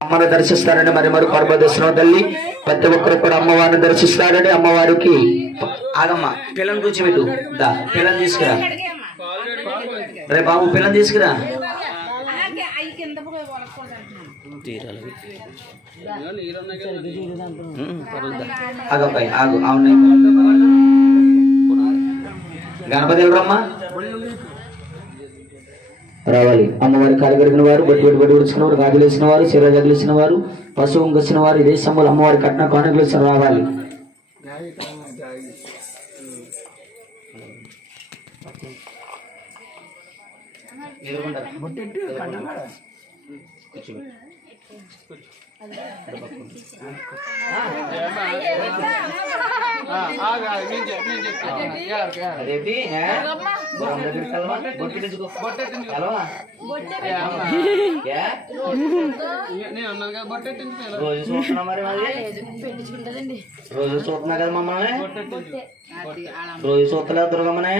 అమ్మను దర్శిస్తారని మరి పరమదర్శనం తల్లి ప్రతి ఒక్కరు కూడా అమ్మవారిని దర్శిస్తారని అమ్మవారికి ఆగమ్మ పిల్లని కూర్చోబెట్టు దా పిల్లని తీసుకురా రే బాబు పిల్లని తీసుకురా ఆగమ్మాయి ఆగు అవునాయి గణపతి ఎవరమ్మా రావాలి అమ్మవారి కాలుగడిగిన వారు బట్టి ఉడుచుకున్న వారు గాజులు వేసిన వారు చీర జగలిసిన వారు పశువు వచ్చిన వారు ఇదే సమయంలో అమ్మవారి కట్న కానుకలు రావాలి రోజు చూస్తున్నా కదా మమ్మల్ని రోజు చూస్తలే దుర్గమ్మనే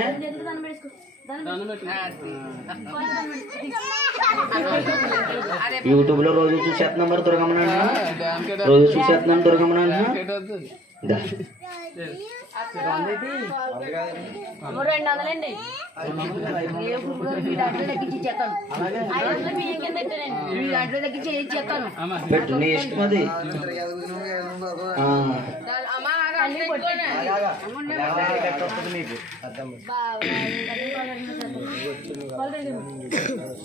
యూట్యూబ్ లో రోజు చూసేస్తున్నాం మరి దుర్గమ్మన రోజు చూసేస్తున్నాను దుర్గమ్మన పెట్టు నీ ఇష్టం అది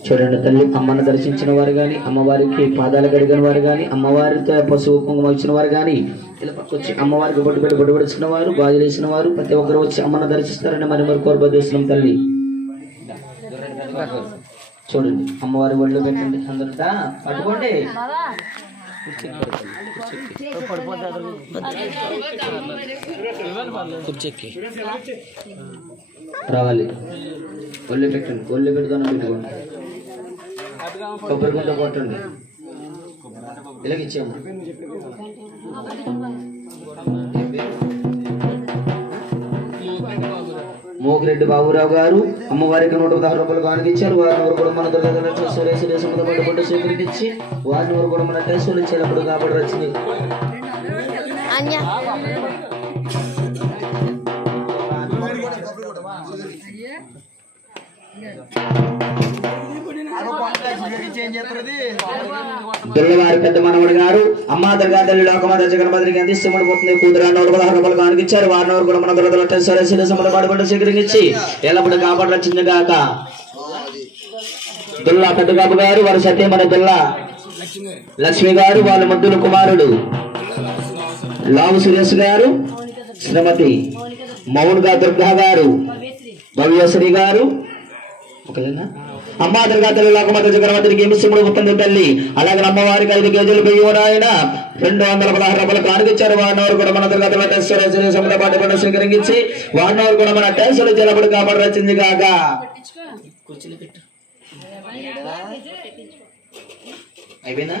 చూడండి తల్లి అమ్మను దర్శించిన వారు గాని అమ్మవారికి పాదాలు కడిగిన వారు గాని అమ్మవారితో పశువు కుంకుమ ఇచ్చిన వారు గాని ఇలా వచ్చి అమ్మవారికి బొట్టు పెట్టి బొట్టు పడుచుకున్న వారు గాజులు వేసిన వారు ప్రతి ఒక్కరు వచ్చి అమ్మను దర్శిస్తారని మరి కోరుబోతున్నాం తల్లి చూడండి అమ్మవారి ఒళ్ళు పెట్టండి అందరిదా పట్టుకోండి రావాలి ఒళ్ళు పెట్టండి ఒళ్ళు పెట్టుకొని పెట్టుకోండి కొబ్బరి గుంట కొట్టండి ఇలాగిచ్చాము మోగిరెడ్డి బాబురావు గారు అమ్మవారికి 110 రూపాయలు కానుకిచ్చారు. వారిని కూడా మన పట్టు స్వీకరించి వారిని కూడా మన టెస్టులు ఇచ్చేటప్పుడు కాబట్టి వచ్చింది. పిల్లవారి పెద్ద మనవడి గారు అమ్మా దుర్గా తల్లి లోకమాత జగన్మాతకి అందిస్తమడిపోతుంది. కూతురు 16 రూపాయలు కానుకిచ్చారు. వారిని కూడా మన పాడుపడి స్వీకరించి ఎల్లప్పుడు కాపాడు వచ్చింది గాక. దుల్లా పెద్దబాబు గారు వారి సత్యమని దుల్లా లక్ష్మి గారు వాళ్ళ ముద్దుల కుమారుడు లావు సురేష్ గారు శ్రీమతి మౌన్గా దుర్గా గారు భవ్యశ్రీ గారు అమ్మా దుర్గా తల్లి లోకమాత జగన్మాతకి ఏమిస్తుముడు పుట్టింది తల్లి. అలాగే అమ్మవారికి 5 కేజీలు బియ్యం ఆయన 216 రూపాయలు కానుకిచ్చారు. వారినవారు కూడా మన దుర్గా తల్లి పాటు స్వీకరించి వారినవారు కూడా మన టెస్టులు జలబడి కాపాడు వచ్చింది కాక. అయిపోయిందా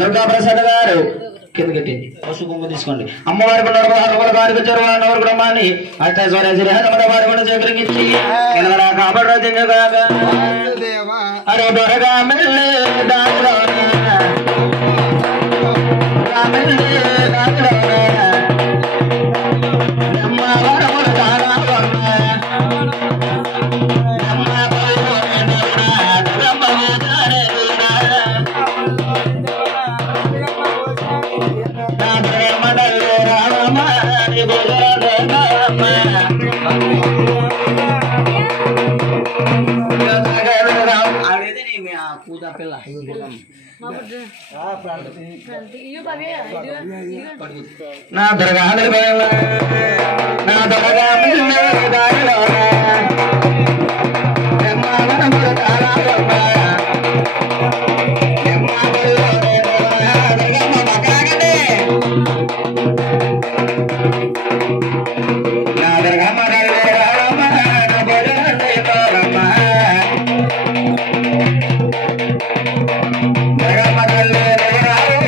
దుర్గా ప్రసాద్ గారు కింద కట్టింది పసుపు తీసుకోండి అమ్మవారి వారు గ్రామాన్ని వారి కూడా సేకరించి అరే దొరగా మెల్లే నా దర్గా